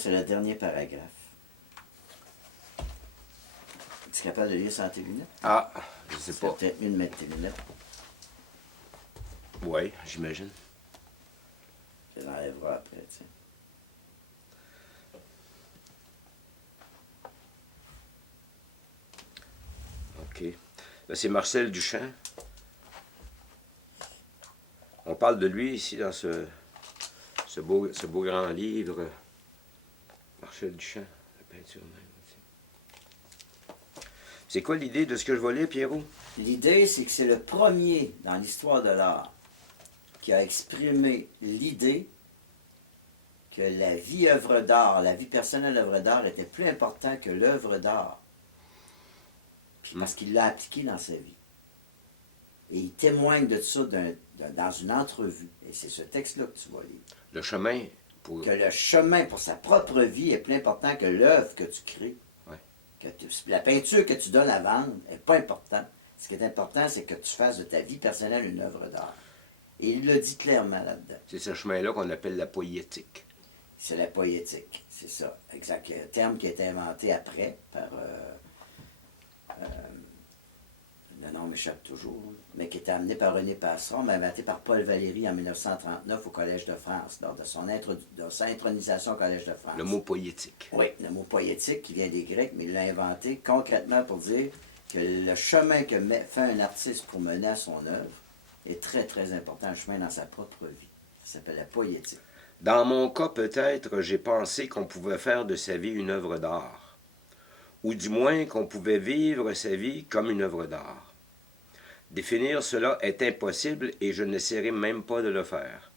c'est le dernier paragraphe. Es-tu capable de lire sans tes lunettes? Ah, je sais C'est pas. peut-être mieux de mettre tes lunettes. Oui, j'imagine. Je les enlèverai après, tu sais. OK. Là, c'est Marcel Duchamp. On parle de lui ici dans ce beau grand livre. Marcel Duchamp, la peinture même. C'est quoi l'idée de ce que je vais lire, Pierrot? L'idée, c'est que c'est le premier dans l'histoire de l'art qui a exprimé l'idée que la vie œuvre d'art, la vie personnelle œuvre d'art était plus importante que l'œuvre d'art. Puis parce qu'il l'a appliqué dans sa vie. Et il témoigne de ça dans une entrevue. Et c'est ce texte-là que tu vas lire. Le chemin pour... Que le chemin pour sa propre vie est plus important que l'œuvre que tu crées. Ouais. La peinture que tu donnes à vendre n'est pas importante. Ce qui est important, c'est que tu fasses de ta vie personnelle une œuvre d'art. Et il le dit clairement là-dedans. C'est ce chemin-là qu'on appelle la poétique. C'est la poétique, c'est ça, exact. Le terme qui a été inventé après par... le nom m'échappe toujours, mais qui était amené par René Passeron, mais inventé par Paul Valéry en 1939 au Collège de France, lors de sa intronisation au Collège de France. Le mot poétique. Oui, le mot poétique qui vient des Grecs, mais il l'a inventé concrètement pour dire que le chemin que fait un artiste pour mener à son œuvre est très, très important, le chemin dans sa propre vie. Ça s'appelle la poétique. Dans mon cas, peut-être, j'ai pensé qu'on pouvait faire de sa vie une œuvre d'art, ou du moins qu'on pouvait vivre sa vie comme une œuvre d'art. Définir cela est impossible et je n'essaierai même pas de le faire.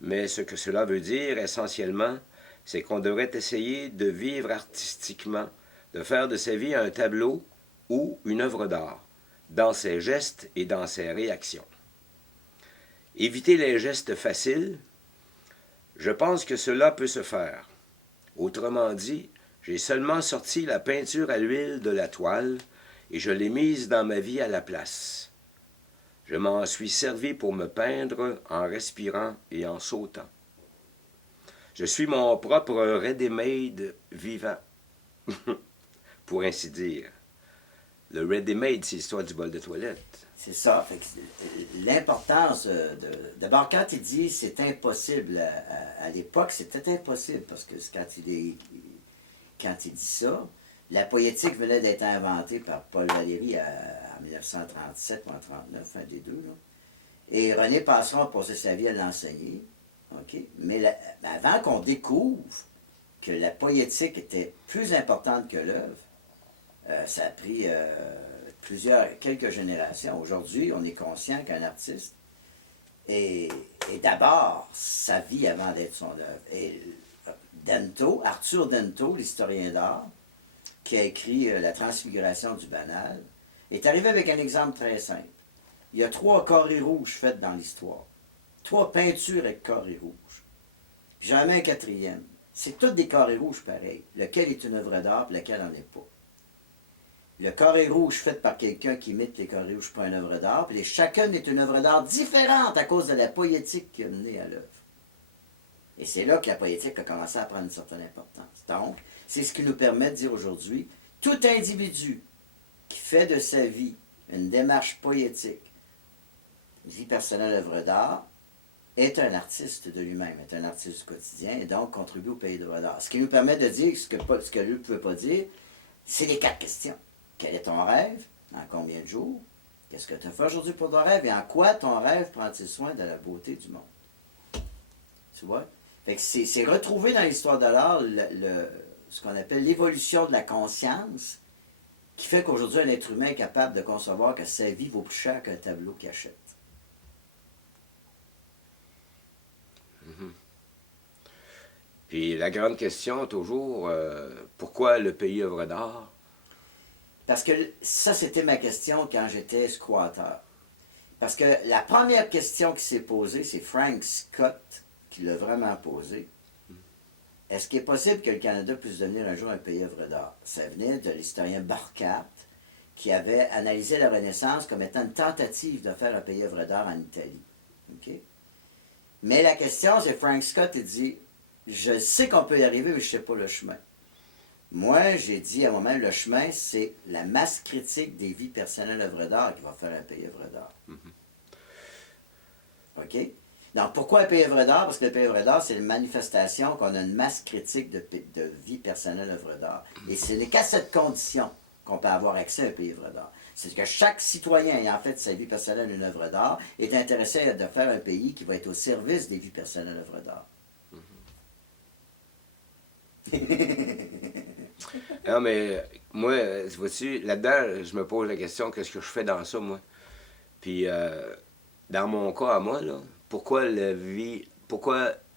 Mais ce que cela veut dire, essentiellement, c'est qu'on devrait essayer de vivre artistiquement, de faire de sa vie un tableau ou une œuvre d'art, dans ses gestes et dans ses réactions. Éviter les gestes faciles, je pense que cela peut se faire. Autrement dit, j'ai seulement sorti la peinture à l'huile de la toile et je l'ai mise dans ma vie à la place. Je m'en suis servi pour me peindre en respirant et en sautant. Je suis mon propre ready-made vivant, pour ainsi dire. Le ready-made, c'est l'histoire du bol de toilette. C'est ça. L'importance d'abord, quand il dit c'est impossible, à l'époque, c'était impossible, parce que quand il dit ça, la poétique venait d'être inventée par Paul Valéry en 1937 ou en 1939, un des deux. Là. Et René Passeron a passé sa vie à l'enseigner. Okay? Mais avant qu'on découvre que la poétique était plus importante que l'œuvre, ça a pris quelques générations. Aujourd'hui, on est conscient qu'un artiste est d'abord sa vie avant d'être son œuvre. Et Arthur Dento, l'historien d'art, qui a écrit La transfiguration du banal, est arrivé avec un exemple très simple. Il y a 3 carrés rouges faits dans l'histoire. 3 peintures avec carrés rouges. J'en ai un 4e. C'est tous des carrés rouges pareils. Lequel est une œuvre d'art et lequel n'en est pas. Le carré rouge fait par quelqu'un qui imite les carrés rouges pour une œuvre d'art, puis chacune est une œuvre d'art différente à cause de la poétique qui a mené à l'œuvre. Et c'est là que la poétique a commencé à prendre une certaine importance. Donc, c'est ce qui nous permet de dire aujourd'hui, tout individu qui fait de sa vie une démarche poétique, vie personnelle, œuvre d'art, est un artiste de lui-même, est un artiste du quotidien, et donc contribue au pays de l'œuvre d'art. Ce qui nous permet de dire ce que lui ne pouvait pas dire, c'est les 4 questions. Quel est ton rêve? En combien de jours? Qu'est-ce que tu as fait aujourd'hui pour ton rêve? Et en quoi ton rêve prend-il soin de la beauté du monde? Tu vois? Fait que c'est retrouvé dans l'histoire de l'art ce qu'on appelle l'évolution de la conscience qui fait qu'aujourd'hui, un être humain est capable de concevoir que sa vie vaut plus cher qu'un tableau qu'il achète. Mm-hmm. Puis la grande question, toujours, pourquoi le pays œuvre d'art? Parce que ça, c'était ma question quand j'étais squatteur. Parce que la première question qui s'est posée, c'est Frank Scott qui l'a vraiment posée. Est-ce qu'il est possible que le Canada puisse devenir un jour un pays œuvre d'art? Ça venait de l'historien Barkat, qui avait analysé la Renaissance comme étant une tentative de faire un pays œuvre d'art en Italie. Okay? Mais la question, c'est Frank Scott, il dit, je sais qu'on peut y arriver, mais je ne sais pas le chemin. Moi, j'ai dit à moi-même, le chemin, c'est la masse critique des vies personnelles œuvres d'art qui va faire un pays œuvre d'art. OK? Donc, pourquoi un pays œuvre d'art? Parce que le pays œuvre d'art, c'est une manifestation qu'on a une masse critique de vie personnelle œuvre d'art. Et ce n'est qu'à cette condition qu'on peut avoir accès à un pays œuvre d'art. C'est que chaque citoyen ayant fait de sa vie personnelle une œuvre d'art est intéressé de faire un pays qui va être au service des vies personnelles œuvre d'art. Non, mais moi, vois-tu, là-dedans, je me pose la question, qu'est-ce que je fais dans ça, moi? Puis, dans mon cas à moi, là, pourquoi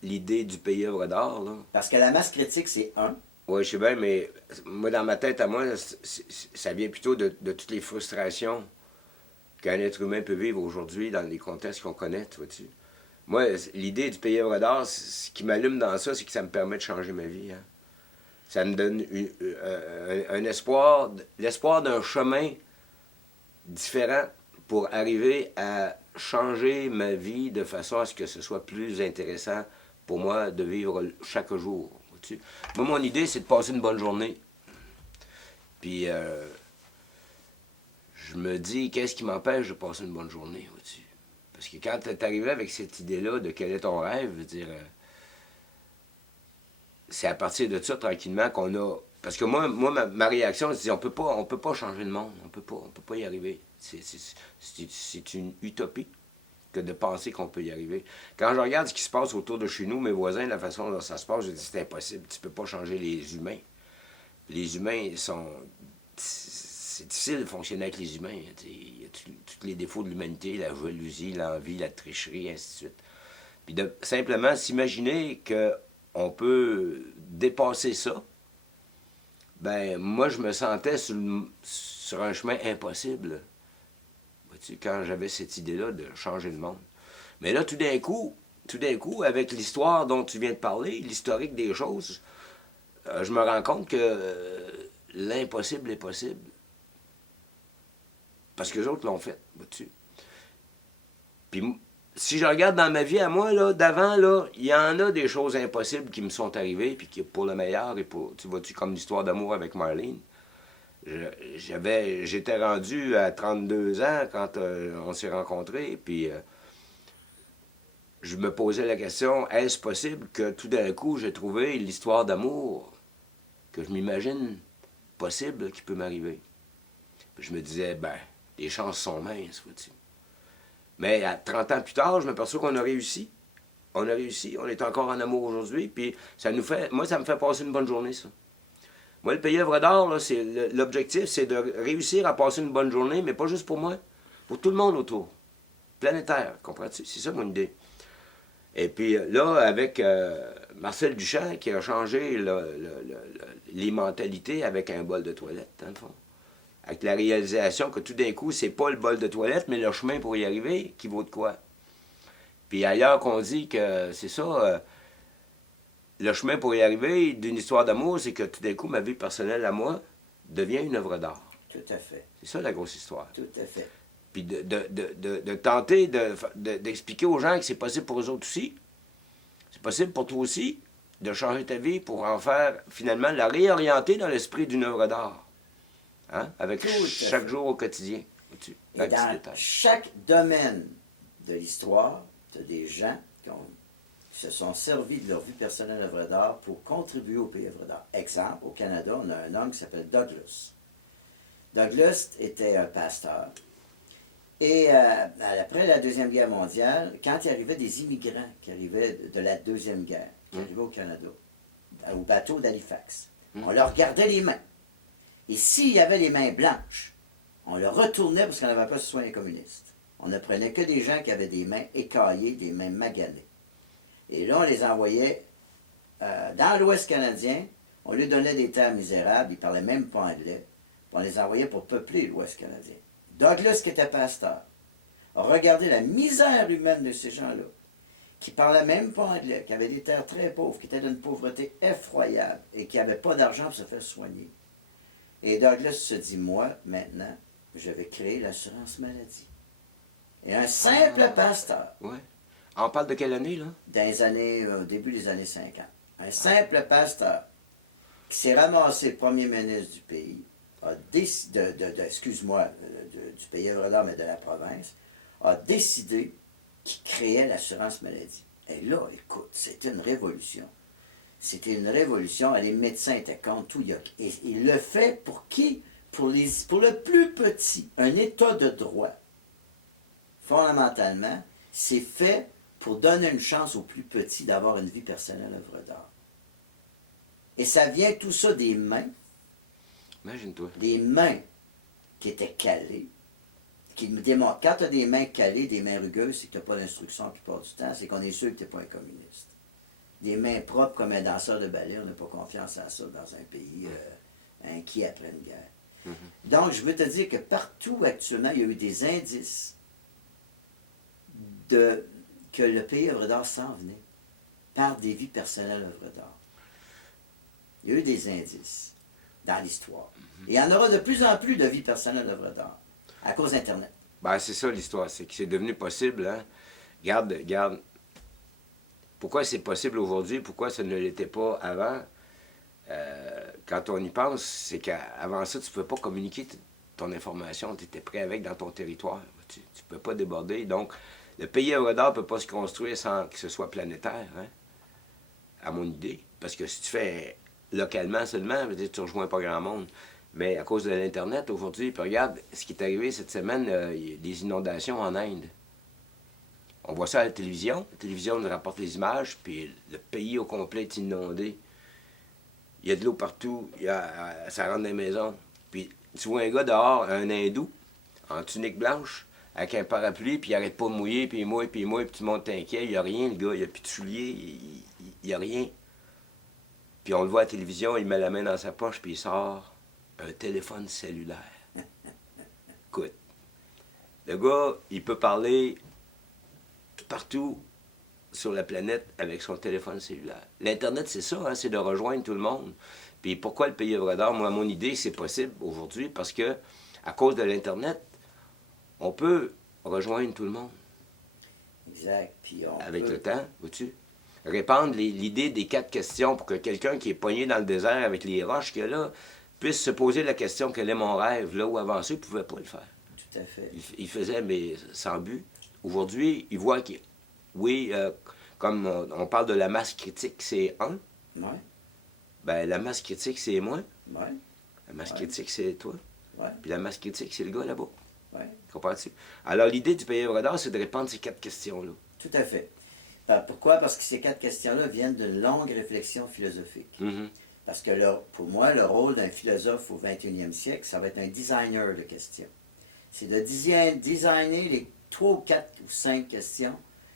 l'idée du pays œuvre d'art, là? Parce que la masse critique, c'est un. Oui, je sais bien, mais moi, dans ma tête à moi, ça vient plutôt de toutes les frustrations qu'un être humain peut vivre aujourd'hui dans les contextes qu'on connaît, tu vois-tu? Moi, l'idée du pays œuvre d'art, ce qui m'allume dans ça, c'est que ça me permet de changer ma vie. Hein. Ça me donne un espoir, l'espoir d'un chemin différent pour arriver à changer ma vie de façon à ce que ce soit plus intéressant pour moi de vivre chaque jour. Vois-tu? Moi, mon idée, c'est de passer une bonne journée. Puis, je me dis, qu'est-ce qui m'empêche de passer une bonne journée? Vois-tu? Parce que quand tu es arrivé avec cette idée-là de quel est ton rêve, je veux dire, c'est à partir de ça, tranquillement, qu'on a... Parce que moi ma réaction, c'est on peut pas changer le monde. On peut pas y arriver. C'est une utopie que de penser qu'on peut y arriver. Quand je regarde ce qui se passe autour de chez nous, mes voisins, la façon dont ça se passe, je dis c'est impossible. Tu peux pas changer les humains. Les humains sont... C'est difficile de fonctionner avec les humains. Il y a tous les défauts de l'humanité, la jalousie, l'envie, la tricherie, ainsi de suite. Puis de simplement s'imaginer qu'on peut dépasser ça, ben moi, je me sentais sur un chemin impossible. Vois-tu, quand j'avais cette idée-là de changer le monde. Mais là, tout d'un coup, avec l'histoire dont tu viens de parler, l'historique des choses, je me rends compte que l'impossible est possible. Parce que les autres l'ont fait, vois-tu. Puis si je regarde dans ma vie à moi, là, d'avant, là, il y en a des choses impossibles qui me sont arrivées, puis qui, pour le meilleur, et pour, tu vois-tu, comme l'histoire d'amour avec Marlene. J'étais rendu à 32 ans quand on s'est rencontrés, puis je me posais la question, est-ce possible que tout d'un coup, j'ai trouvé l'histoire d'amour que je m'imagine possible qui peut m'arriver? Puis je me disais, ben, les chances sont minces, vois-tu. Mais à 30 ans plus tard, je m'aperçois qu'on a réussi. On a réussi, on est encore en amour aujourd'hui, puis ça nous fait, moi, ça me fait passer une bonne journée, ça. Moi, le pays œuvre d'art, l'objectif, c'est de réussir à passer une bonne journée, mais pas juste pour moi, pour tout le monde autour. Planétaire, comprends-tu? C'est ça mon idée. Et puis là, avec Marcel Duchamp, qui a changé les mentalités avec un bol de toilette, dans le fond. Avec la réalisation que tout d'un coup, c'est pas le bol de toilette, mais le chemin pour y arriver qui vaut de quoi. Puis ailleurs qu'on dit que c'est ça, le chemin pour y arriver d'une histoire d'amour, c'est que tout d'un coup, ma vie personnelle à moi devient une œuvre d'art. Tout à fait. C'est ça la grosse histoire. Tout à fait. Puis de tenter d'expliquer aux gens que c'est possible pour eux autres aussi. C'est possible pour toi aussi de changer ta vie pour en faire, finalement, la réorienter dans l'esprit d'une œuvre d'art. Hein? Avec chaque jour au quotidien. Et dans chaque domaine de l'histoire, tu as des gens qui se sont servis de leur vie personnelle œuvre d'art pour contribuer au pays œuvre d'art. Exemple, au Canada, on a un homme qui s'appelle Douglas. Douglas était un pasteur. Et après la Deuxième Guerre mondiale, quand il arrivait des immigrants qui arrivaient de la Deuxième Guerre, qui arrivaient au Canada, au bateau d'Halifax, on leur gardait les mains. Et s'il y avait les mains blanches, on le retournait parce qu'on n'avait pas soin communiste. On ne prenait que des gens qui avaient des mains écaillées, des mains maganées. Et là, on les envoyait dans l'Ouest canadien. On lui donnait des terres misérables, ils ne parlaient même pas anglais. On les envoyait pour peupler l'Ouest canadien. Douglas, qui était pasteur, a regardé la misère humaine de ces gens-là, qui ne parlaient même pas anglais, qui avaient des terres très pauvres, qui étaient d'une pauvreté effroyable et qui n'avaient pas d'argent pour se faire soigner. Et Douglas se dit, moi, maintenant, je vais créer l'assurance maladie. Et un simple pasteur. Ouais. On parle de quelle année, là? Dans les années, au début des années 50. Un simple pasteur qui s'est ramassé premier ministre du pays, a décidé, excuse-moi, du pays œuvre d'art, mais de la province, a décidé qu'il créait l'assurance maladie. Et là, écoute, c'était une révolution. C'était une révolution. Les médecins étaient contre tout. Et il le fait pour qui? Pour le plus petit. Un état de droit. Fondamentalement, c'est fait pour donner une chance aux plus petits d'avoir une vie personnelle œuvre d'art. Et ça vient tout ça des mains. Imagine-toi. Des mains qui étaient calées. Qui me démontrent, quand tu as des mains calées, des mains rugueuses, c'est que tu n'as pas d'instruction la plupart du temps, c'est qu'on est sûr que tu n'es pas un communiste. Des mains propres comme un danseur de ballet, on n'a pas confiance à ça dans un pays inquiet après une guerre. Mm-hmm. Donc, je veux te dire que partout actuellement, il y a eu des indices que le pays œuvre d'art s'en venait par des vies personnelles œuvre d'art. Il y a eu des indices dans l'histoire. Et il y en aura de plus en plus de vies personnelles œuvre d'art à cause d'Internet. Ben, c'est ça l'histoire, c'est que c'est devenu possible. Hein? Regarde, pourquoi c'est possible aujourd'hui, pourquoi ça ne l'était pas avant? Quand on y pense, c'est qu'avant ça, tu ne pouvais pas communiquer ton information, tu étais prêt avec dans ton territoire. Tu ne pouvais pas déborder. Donc, le pays œuvre d'art ne peut pas se construire sans que ce soit planétaire, hein? À mon idée. Parce que si tu fais localement seulement, tu ne rejoins pas grand monde. Mais à cause de l'Internet, aujourd'hui, puis regarde, ce qui est arrivé cette semaine, il y a des inondations en Inde. On voit ça à la télévision nous rapporte les images, puis le pays au complet est inondé. Il y a de l'eau partout, ça rentre dans les maisons. Puis tu vois un gars dehors, un hindou, en tunique blanche, avec un parapluie, puis il arrête pas de mouiller, puis il mouille, puis tout le monde t'inquiète. Il n'y a rien, le gars, il n'y a plus de souliers, il n'y a rien. Puis on le voit à la télévision, il met la main dans sa poche, puis il sort un téléphone cellulaire. Écoute, le gars, il peut parler partout sur la planète avec son téléphone cellulaire. L'Internet, c'est ça, hein, c'est de rejoindre tout le monde. Puis pourquoi le pays œuvre d'art? Moi, à mon idée, c'est possible aujourd'hui parce que, à cause de l'Internet, on peut rejoindre tout le monde. Exact. Puis avec le temps, vois-tu? Répandre l'idée des 4 questions pour que quelqu'un qui est poigné dans le désert avec les roches qu'il y a là puisse se poser la question quel est mon rêve, là où avant ça, il ne pouvait pas le faire. Tout à fait. Il faisait, mais sans but. Aujourd'hui, il voit que, oui, comme on parle de la masse critique, c'est 1. Oui. Ben, la masse critique, c'est moi. Oui. La masse critique, c'est toi. Oui. Puis la masse critique, c'est le gars là-bas. Oui. Comprends-tu? Alors, l'idée du pays œuvre d'art, c'est de répondre ces 4 questions-là. Tout à fait. Pourquoi? Parce que ces 4 questions-là viennent d'une longue réflexion philosophique. Mm-hmm. Parce que pour moi, le rôle d'un philosophe au 21e siècle, ça va être un designer de questions. C'est de designer les 3 ou 4 ou 5 questions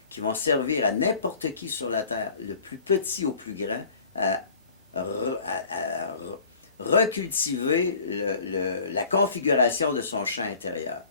qui vont servir à n'importe qui sur la Terre, le plus petit au plus grand, à recultiver la configuration de son champ intérieur.